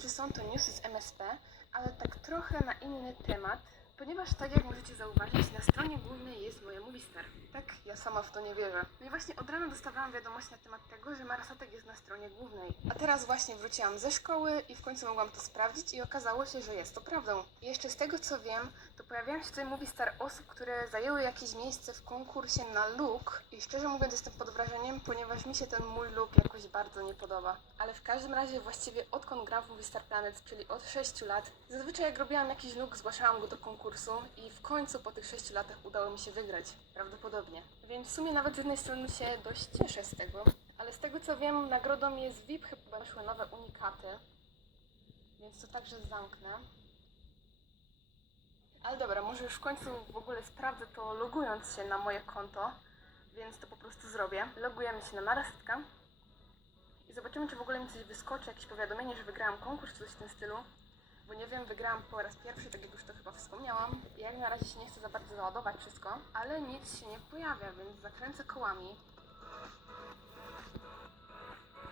że są to newsy z MSP, ale tak trochę na inny temat, ponieważ tak jak możecie zauważyć, na stronie głównej jest moja Movistar. Tak, ja sama w to nie wierzę. No i właśnie od rana dostawałam wiadomość na temat tego, że Marasatek jest na stronie głównej. A teraz właśnie wróciłam ze szkoły i w końcu mogłam to sprawdzić i okazało się, że jest to prawdą. I jeszcze z tego co wiem, to pojawiają się tutaj Movistar osób, które zajęły jakieś miejsce w konkursie na look i szczerze mówiąc jestem pod wrażeniem, ponieważ mi się ten mój look jakoś bardzo nie podoba. Ale w każdym razie właściwie odkąd gram w Movistar Planet, czyli od 6 lat, zazwyczaj jak robiłam jakiś look, zgłaszałam go do konkursu i w końcu po tych 6 latach udało mi się wygrać. Prawdopodobnie. Więc w sumie nawet z jednej strony się dość cieszę z tego. Ale z tego co wiem, nagrodą jest VIP, chyba wyszły nowe unikaty. Więc to także zamknę. Ale dobra, może już w końcu w ogóle sprawdzę to logując się na moje konto, więc to po prostu zrobię. Logujemy się na Marasetka i zobaczymy, czy w ogóle mi coś wyskoczy, jakieś powiadomienie, że wygrałam konkurs, czy coś w tym stylu bo nie wiem, wygrałam po raz pierwszy, tak jak już to chyba wspomniałam. Jak na razie się nie chcę za bardzo załadować wszystko, ale nic się nie pojawia, więc zakręcę kołami.